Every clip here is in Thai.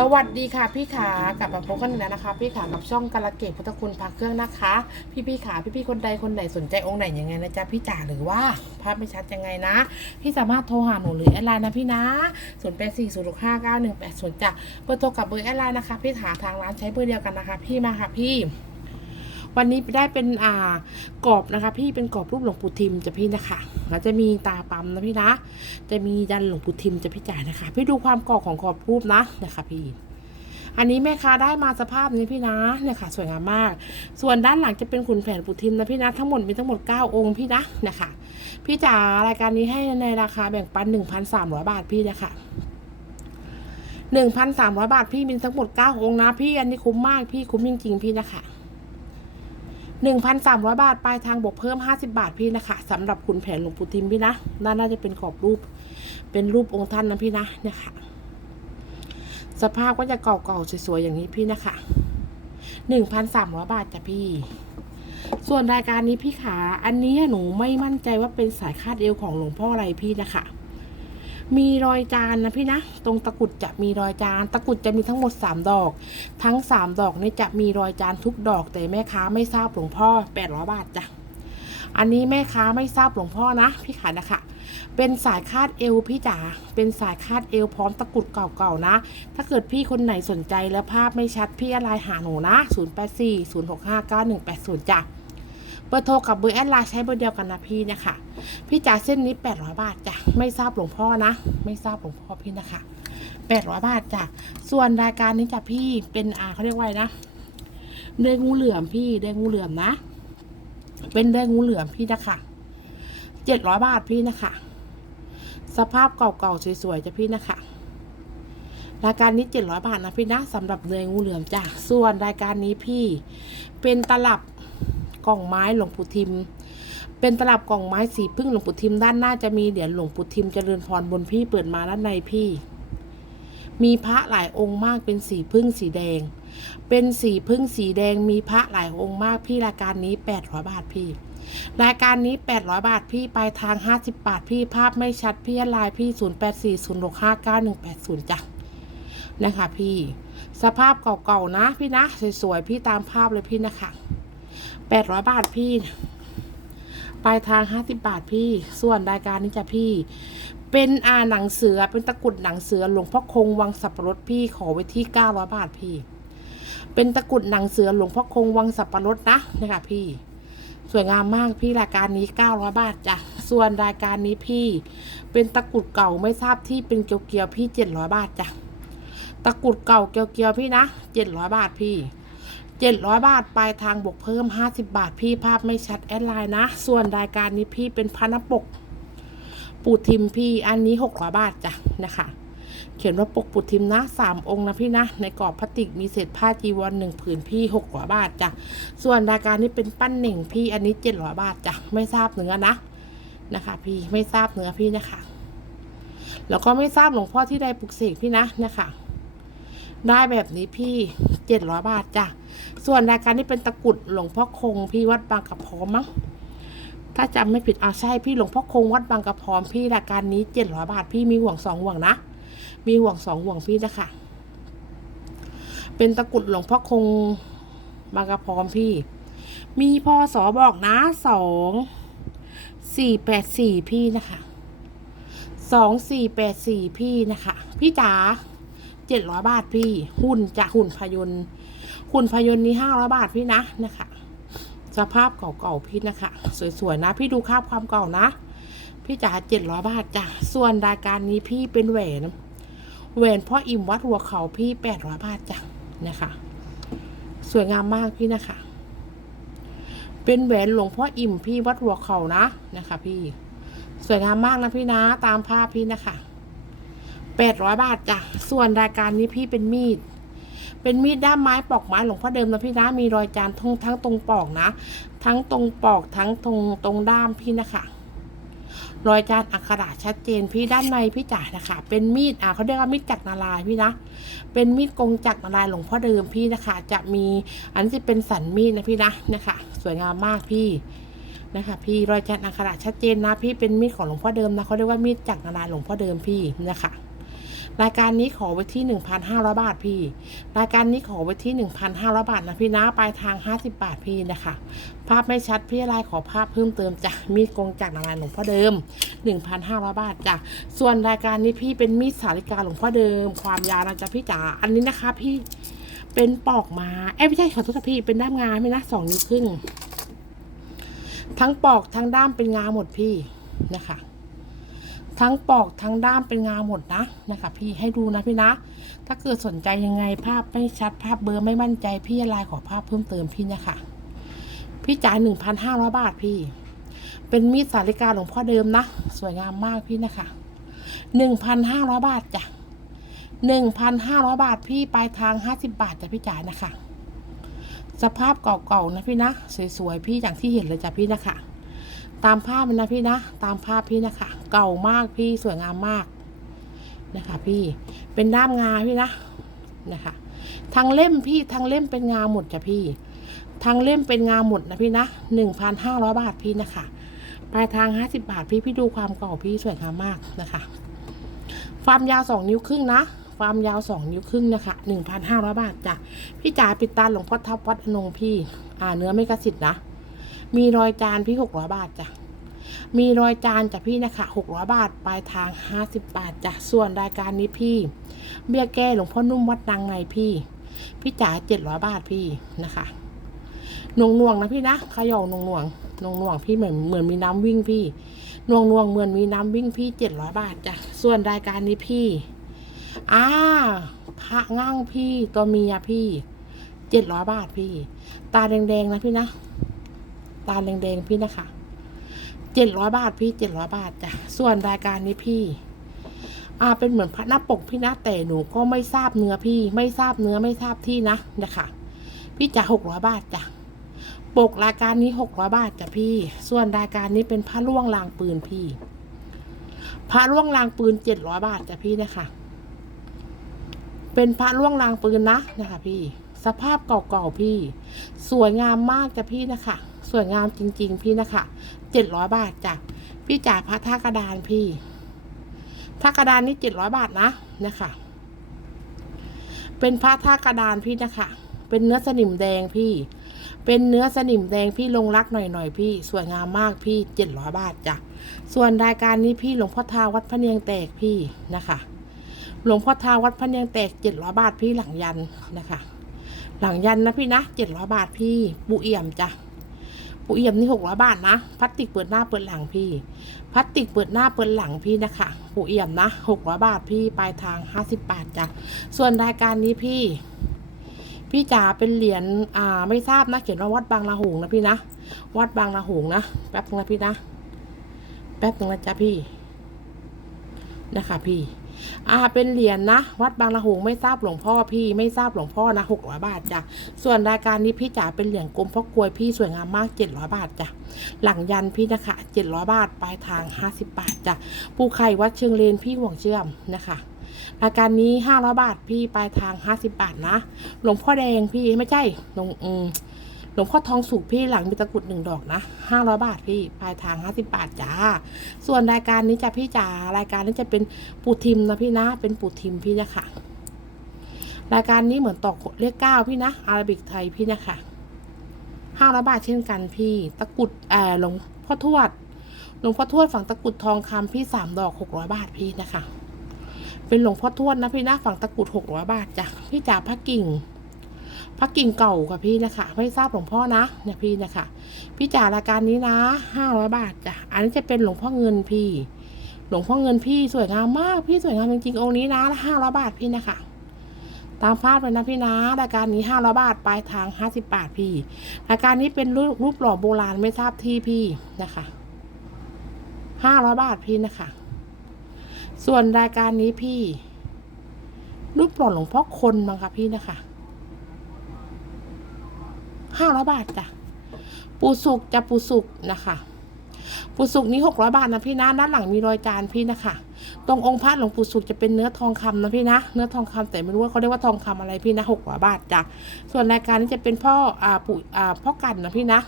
สวัสดีค่ะพี่ขากลับมาพบกันอีกแล้วนะคะ พี่ขากับช่องกาลเกตพุทธคุณพักเครื่องนะคะ พี่พี่ขาพี่พี่คนใดคนไหนสนใจองค์ไหนยังไงนะจ๊ะพี่จ๋าหรือว่าภาพไม่ชัดยังไงนะ พี่สามารถโทรหาหนูหรือแอดไลน์นะพี่นะศูนย์แปดสี่ศูนย์หกห้าเก้าหนึ่งแปดศูนย์จ้ะเบอร์โทรกับเบอร์แอดไลน์นะคะ พี่ขาทางร้านใช้เบอร์เดียวกันนะคะ พี่มาค่ะพี่ วันนี้ได้เป็นอ่ากรอบนะคะ พี่เป็นกรอบรูปหลวงปู่ทิมจะพี่นะคะแล้วจะมีตาปั๊มนะพี่นะ จะมียันหลวงปู่ทิมจะพี่จ่ายนะคะ พี่ดูความกรอบของกรอบรูปนะนะคะ พี่อันนี้แม่ค้าได้มาสภาพนี้พี่นะเนี่ยค่ะสวยงามมาก ส่วนด้านหลังจะเป็นขุนแผนปู่ทิมนะพี่นะทั้งหมดมีทั้งหมด 9 องค์พี่นะเนี่ยค่ะพี่จ๋ารายการนี้ให้ในราคาแบ่งปัน 1,300 บาทพี่เนี่ยค่ะ1,300 บาทพี่มีทั้งหมด 9 องค์นะพี่อันนี้คุ้มมากพี่คุ้มจริงๆพี่นะคะ 1,300 บาทปลายทางบวกเพิ่ม 50 บาทพี่นะคะสำหรับขุนแผนหลวงปู่ทิมพี่นะน่าน่าจะเป็นกรอบรูป เป็นรูปองค์ท่านนะพี่นะเนี่ยค่ะ สภาพก็จะเก่าๆสวยๆอย่างนี้พี่นะคะ1,300 บาทจ้ะพี่ ส่วนรายการนี้พี่ขา อันนี้หนูไม่มั่นใจว่าเป็นสายคาดเอวของหลวงพ่ออะไรพี่นะคะ มีรอยจานนะพี่นะ ตรงตะกุดจะมีรอยจาน ตะกุดจะมีทั้งหมด 3 ดอก ทั้ง 3 ดอกนี่จะมีรอยจานทุกดอก แต่แม่ค้าไม่ทราบหลวงพ่อ800บาทจ้ะ อันนี้แม่ค้าไม่ทราบหลวงพ่อนะพี่ขานะคะเป็นสายคาดเอวพี่จ๋า เป็นสายคาดเอวพร้อมตะกุดเก่าๆนะ ถ้าเกิดพี่คนไหนสนใจแล้วภาพไม่ชัดพี่อะไรหาหนูนะ 084 065 9180จ้ะ เบอร์โทรกับเบอร์แอดไลน์ใช้เบอร์เดียวกันนะพี่นะคะพี่จ๋ายเส้นนี้ 800 บาทจ้ะไม่ทราบหลวงพ่อนะ ไม่ทราบหลวงพ่อพี่นะคะ800 บาทจ้ะส่วนรายการนี้จ้ะพี่เป็นอ่าเขาเรียกว่านะเดือยงูเหลือมพี่เดือยงูเหลือมนะ เป็นเดือยงูเหลือมพี่นะคะ700บาทพี่นะคะสภาพเก่าๆสวยๆจ้ะพี่นะคะรายการนี้700บาทนะพี่นะสำหรับเนยงูเหลือมจ้ะส่วนรายการนี้พี่ เป็นตลับ กล่องไม้หลวงปู่ทิม เป็นตลับกล่องไม้สีพึ่งหลวงปู่ทิมด้านหน้าจะมีเหรียญหลวงปู่ทิมเจริญพรบนพี่เปิดมาด้านในพี่ มีพระหลายองค์มากเป็นสีพึ่งสีแดง เป็นสีพึ่งสีแดงมีพระหลายองค์มากพี่รายการนี้800บาทพี่รายการนี้ 800 บาท พี่ปลายทาง 50 บาท พี่ภาพไม่ชัด พี่ไลน์พี่ 0840659180 จ้ะ นะคะพี่ สภาพเก่าๆนะ พี่นะ สวยๆ พี่ตามภาพเลยพี่นะคะ 800บาทพี่ ปลายทาง50บบาทพี่ ส่วนรายการนี้จ้ะพี่ เป็นอาหนังเสือ เป็นตะกุดหนังเสือ หลวงพ่อคงวังสับปะรดพี่ ขอไว้ที่900บาทพี่ เป็นตะกุดหนังเสือ หลวงพ่อคงวังสับปะรดนะนะคะพี่ สวยงามมากพี่รายการนี้900บาทจ้ะ ส่วนรายการนี้พี่ เป็นตะกุดเก่าไม่ทราบที่เป็นเกียวๆพี่700บาทจ้ะ ตะกุดเก่าเกียวๆพี่นะ700บาทพี่ 700 บาท ปลายทางบวกเพิ่ม 50 บาท พี่ภาพไม่ชัดแอดไลน์นะ ส่วนรายการนี้พี่เป็นพันปก ปูทิมพี่อันนี้ 600 บาทจ้ะนะคะ เขียนว่าปกปุทิมนะสามองค์นะพี่นะ ในกรอบพลาสติกมีเศษผ้าจีวรหนึ่งผืนพี่หกร้อยบาทจ้ะ ส่วนรายการนี้เป็นปั้นหนึ่งพี่อันนี้เจ็ดร้อยบาทจ้ะ ไม่ทราบเนื้อนะนะคะ พี่ไม่ทราบเนื้อพี่นะคะ แล้วก็ไม่ทราบหลวงพ่อที่ได้ปลุกเสกพี่นะนะคะ ได้แบบนี้พี่เจ็ดร้อยบาทจ้ะ ส่วนรายการนี้เป็นตะกรุดหลวงพ่อคงพี่วัดบางกระพร้อมมั้งถ้าจำไม่ผิดอ่าใช่พี่หลวงพ่อคงวัดบางกระพร้อมพี่รายการนี้เจ็ดร้อยบาทพี่มีห่วงสองห่วงนะ มีห่วงสองห่วงพี่นะคะ เป็นตะกรุดหลวงพ่อคงบางกระพร้อมพี่ มีพอสอบอกนะสองสี่แปดสี่พี่นะคะสองสี่แปดสี่พี่นะคะ พี่จ๋า เจ็ดร้อยบาทพี่ หุ่นจะหุ่นพยนต์หุ่นพยนต์นี้ห้าร้อยบาทพี่นะนะคะ สภาพเก่าๆพี่นะคะ สวยๆนะ พี่ดูภาพความเก่านะ พี่จ๋าเจ็ดร้อยบาทจ้ะส่วนรายการนี้พี่เป็นแหวนแหวนพ่ออิ่มวัดหัวเขาพี่แปดร้อยบาทจ้ะนะคะ สวยงามมากพี่นะคะ เป็นแหวนหลวงพ่ออิ่มพี่วัดหัวเขานะนะคะ พี่ สวยงามมากนะพี่นะ ตามภาพพี่นะคะ แปดร้อยบาทจ้ะ ส่วนรายการนี้พี่เป็นมีด เป็นมีดด้ามไม้ปอกไม้หลวงพ่อเดิมนะพี่นะ มีรอยจานทั้งทั้งตรงปอกนะ ทั้งตรงปอกทั้งตรงตรงด้ามพี่นะคะ รอยจานอักขระชัดเจนพี่ด้านในพี่จ๋านะคะ เป็นมีดอ่าเขาเรียกว่ามีดจักรนารายพี่นะ เป็นมีดกงจักรนารายหลวงพ่อเดิมพี่นะคะ จะมีอันที่เป็นสันมีดนะพี่นะนะคะ สวยงามมากพี่นะคะพี่รอยจานอักขระชัดเจนนะพี่เป็นมีดของหลวงพ่อเดิมนะเขาเรียกว่ามีดจักรนารายหลวงพ่อเดิมพี่นะคะ รายการนี้ขอไว้ที่ 1,500 บาทพี่ รายการนี้ขอไว้ที่ 1,500 บาทนะพี่นะปลายทาง 50 บาทพี่นะคะ ภาพไม่ชัดพี่อะไรขอภาพเพิ่มเติมจ้ะมีดกงจากนารายหลวงพ่อเดิม 1,500 บาทจ้ะส่วนรายการนี้พี่เป็นมีดสาริกาหลวงพ่อเดิม ความยาวนะจ๊ะพี่จ๋าอันนี้นะคะพี่เป็นปอกมาเอ้ยไม่ใช่ขอโทษพี่เป็นด้ามงาไม่นะสองนิ้วครึ่งทั้งปอกทั้งด้ามเป็นงาหมดพี่นะคะ ทั้งปอกทั้งด้ามเป็นงาหมดนะนะคะพี่ให้ดูนะพี่นะ ถ้าเกิดสนใจยังไงภาพไม่ชัดภาพเบลอร์ไม่มั่นใจพี่ไลน์ขอภาพเพิ่มเติมพี่นะคะ พี่จ่ายหนึ่งพันห้าร้อยบาทพี่ เป็นมีดสาริกาหลวงพ่อเดิมนะ สวยงามมากพี่นะคะหนึ่งพันห้าร้อยบาทจ้ะหนึ่งพันห้าร้อยบาทพี่ปลายทางห้าสิบบาทจ้ะพี่จ่ายนะคะ สภาพเก่าๆนะพี่นะ สวยๆพี่อย่างที่เห็นเลยจ้ะพี่นะคะ ตามภาพมันนะพี่นะ ตามภาพพี่นะคะ เก่ามากพี่สวยงามมากนะคะ พี่เป็นด้ามงาพี่นะนะคะทางเล่มพี่ทางเล่มเป็นงาหมดจ้ะพี่ทางเล่มเป็นงาหมดนะพี่นะหนึ่งพันห้าร้อยบาทพี่นะคะปลายทางห้าสิบาทพี่พี่ดูความเก่าพี่สวยงามมากนะคะความยาวสองนิ้วครึ่งนะความยาวสองนิ้วครึ่งนะคะหนึ่งพันห้าร้อยบาทจ้ะพี่จ๋าปิดตาหลวงพ่อทับวัดอนงพี่ อ่าเนื้อไม่กระสิทธ์นะ มีรอยจานพี่หกร้อยบาทจ้ะ มีรอยจานจ้ะพี่นะคะหกร้อยบาท ปลายทางห้าสิบบาทจ้ะ ส่วนรายการนี้พี่ เบี้ยแก้หลวงพ่อนุ่มวัดดังในพี่ พี่จ๋าเจ็ดร้อยบาทพี่นะคะน่วงน่วงนะพี่นะขย่าหน่วงน่วงน่วงน่วงพี่เหมือนเหมือนมีน้ำวิ่งพี่น่วงน่วงเหมือนมีน้ำวิ่งพี่เจ็ดร้อยบาทจ้ะ ส่วนรายการนี้พี่อ่าพระง่างพี่ตัวเมียพี่เจ็ดร้อยบาทพี่ ตาแดงๆนะพี่นะ ตาแดงๆพี่นะคะเจ็ดร้อยบาทพี่เจ็ดร้อยบาทจ้ะส่วนรายการนี้พี่ อ่าเป็นเหมือนพระหน้าปกพี่นะแต่หนูก็ไม่ทราบเนื้อพี่ ไม่ทราบเนื้อไม่ทราบที่นะนะคะพี่จะหกร้อยบาทจ้ะปกรายการนี้หกร้อยบาทจ้ะพี่ ส่วนรายการนี้เป็นพระล่วงลางปืนพี่พระล่วงลางปืนเจ็ดร้อยบาทจ้ะพี่นะคะ เป็นพระล่วงลางปืนนะนะคะ พี่ สภาพเก่าๆพี่ สวยงามมากจ้ะพี่นะคะ สวยงามจริง ๆ พี่นะคะเจ็ดร้อยบาทจ้ะพี่จ่ายพระท่ากระดานพี่ท่ากระดานนี่เจ็ดร้อยบาทนะนะคะ เป็นพระท่ากระดานพี่นะคะ เป็นเนื้อสนิมแดงพี่ เป็นเนื้อสนิมแดงพี่ลงรักหน่อยๆพี่ สวยงามมากพี่เจ็ดร้อยบาทจ้ะส่วนรายการนี้พี่หลวงพ่อทาวัดพระเนียงแตกพี่นะคะหลวงพ่อทาวัดพระเนียงแตกเจ็ดร้อยบาทพี่หลังยันนะคะ หลังยันนะพี่นะเจ็ดร้อยบาทพี่ปูเอี่ยมจ้ะ ปูเอี่ยมนี่หกร้อยบาทนะพลาสติกเปิดหน้าเปิดหลังพี่พลาสติกเปิดหน้าเปิดหลังพี่นะคะปูเอี่ยมนะหกร้อยบาทพี่ปลายทางห้าสิบบาทจ้ะส่วนรายการนี้พี่ พี่จ๋าเป็นเหรียญอ่าไม่ทราบนะ เขียนว่าวัดบางละหงนะพี่นะวัดบางละหงนะแป๊บนึงนะพี่นะ แป๊บนึงนะจ๊ะพี่นะคะพี่ อ่าเป็นเหรียญนะวัดบางละหงไม่ทราบหลวงพ่อพี่ไม่ทราบหลวงพ่อนะหกร้อยบาทจ้ะส่วนรายการนี้พี่จ๋าเป็นเหรียญกลมพ่อกลวยพี่สวยงามมากเจ็ดร้อยบาทจ้ะหลังยันพี่นะคะเจ็ดร้อยบาทปลายทางห้าสิบบาทจ้ะปูไข่วัดเชิงเลนพี่ห่วงเชื่อมนะคะรายการนี้ห้าร้อยบาทพี่ปลายทางห้าสิบบาทนะหลวงพ่อแดงพี่ไม่ใช่หลวงอืม หลวงพ่อทองสุกพี่หลังมีตะกรุดหนึ่งดอกนะห้าร้อยบาทพี่ปลายทางห้าสิบบาทจ้า ส่วนรายการนี้จะพี่จ๋ารายการนี้จะเป็นปูทิมนะพี่นะ เป็นปูทิมพี่นะคะรายการนี้เหมือนตอกเลขเก้าพี่นะอาราบิกไทยพี่นะคะห้าร้อยบาทเช่นกันพี่ ตะกรุดเอ่อหลวงพ่อทวดหลวงพ่อทวดฝั่งตะกรุดทองคำพี่สามดอกหกร้อยบาทพี่นะคะ เป็นหลวงพ่อทวดนะพี่นะฝั่งตะกรุดหกร้อยบาทจ้ะพี่จ๋าพระกิ่ง พระกิ่งเก่าค่ะพี่นะคะ ไม่ทราบหลวงพ่อนะเนี่ยพี่นะคะ พี่จ๋ารายการนี้นะห้าร้อยบาทจ้ะอันนี้จะเป็นหลวงพ่อเงินพี่ หลวงพ่อเงินพี่สวยงามมากพี่สวยงามจริงๆองค์นี้นะห้าร้อยบาทพี่นะคะตามภาพเลยนะพี่นะรายการนี้ห้าร้อยบาทปลายทางห้าสิบบาทพี่รายการนี้เป็นรูปรูปหล่อโบราณไม่ทราบที่พี่นะคะห้าร้อยบาทพี่นะคะ ส่วนรายการนี้พี่ รูปหล่อหลวงพ่อคนมั้งคะพี่นะคะ ห้าร้อยบาทจ้ะปูสุกจะปูสุกนะคะปูสุกนี้หกร้อยบาทนะพี่นะด้านหลังมีรอยจานพี่นะคะ ตรงองค์พระหลวงปู่สุกจะเป็นเนื้อทองคำนะพี่นะเนื้อทองคำแต่ไม่รู้ว่าเขาเรียกว่าทองคำอะไรพี่นะหกร้อยบาทจ้ะส่วนรายการนี้จะเป็นพ่ออ่าปู่อ่าพ่อกันนะพี่นะ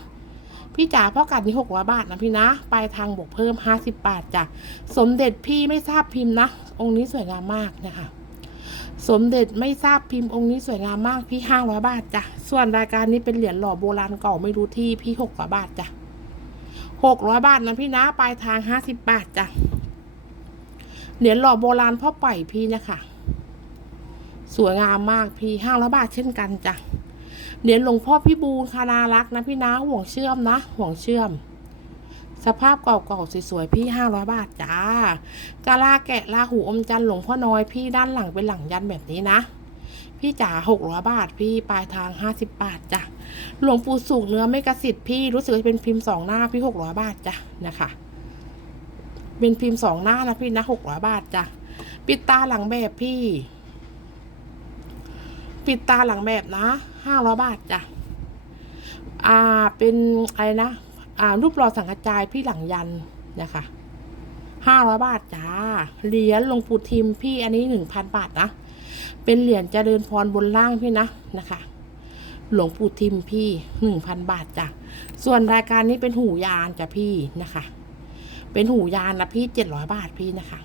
พี่จ๋าพ่อกันนี่หกร้อยบาทนะพี่นะปลายทางบวกเพิ่มห้าสิบบาทจ้ะสมเด็จพี่ไม่ทราบพิมพ์นะ องค์นี้สวยงามมากนะคะ สมเด็จไม่ทราบพิมพ์องค์นี้สวยงามมากพี่ห้าร้อยบาทจ้ะ ส่วนรายการนี้เป็นเหรียญหล่อโบราณเก่าไม่รู้ที่พี่หกร้อยบาทจ้ะหกร้อยบาทนะพี่นะปลายทางห้าสิบบาทจ้ะ เหรียญหล่อโบราณพ่อปล่อยพี่เนะคะสวยงามมากพี่ห้าร้อยบาทเช่นกันจ้ะ เหรียญหลวงพ่อพี่บูนคานารักนะพี่นะห่วงเชื่อมนะห่วงเชื่อม สภาพเก่าๆสวยๆพี่ห้าร้อยบาทจ้ากาลาแกะลาหูอมจันหลวงพ่อน้อยพี่ด้านหลังเป็นหลังยันแบบนี้นะ พี่จ๋าหกร้อยบาทพี่ปลายทางห้าสิบบาทจ้ะหลวงปู่สุกเนื้อไม่กระสิทธิ์พี่รู้สึกจะเป็นพิมพ์สองหน้าพี่หกร้อยบาทจ้ะนะคะเป็นพิมพ์สองหน้านะพี่นะหกร้อยบาทจ้ะปิดตาหลังแบบพี่ ปิดตาหลังแบบนะห้าร้อยบาทจ้ะอ่าเป็นอะไรนะ รูปหล่อสังกจายพี่หลังยันนะคะห้าร้อยบาทจ้า เหรียญหลวงปู่ทิมพี่อันนี้หนึ่งพันบาทนะ เป็นเหรียญเจริญพรบนล่างพี่นะนะคะ หลวงปู่ทิมพี่หนึ่งพันบาทจ้ะ ส่วนรายการนี้เป็นหูยานจ้ะพี่นะคะ เป็นหูยานนะพี่เจ็ดร้อยบาทพี่นะคะ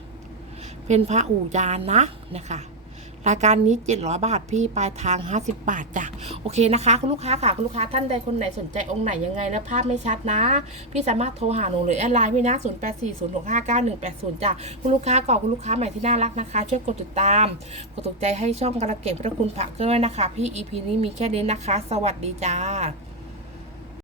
เป็นพระอูยานนะนะคะ รายการนี้700บาทพี่ปลายทาง 50 บาทจ้ะโอเคนะคะ คุณลูกค้าค่ะคุณลูกค้าท่านใดคนไหนสนใจองค์ไหนยังไงแล้วภาพไม่ชัดนะ พี่สามารถโทรหาหนูหรือแอดไลน์พี่นะ0 8 4 0 6 5 9 1 8 0จ้ะคุณลูกค้าก่อนคุณลูกค้าใหม่ที่น่ารักนะคะช่วยกดติดตามกดตกใจให้ช่องกระเก็บพระคุณผักด้วยนะคะ พี่ EP นี้มีแค่นี้นะคะ สวัสดีจ้า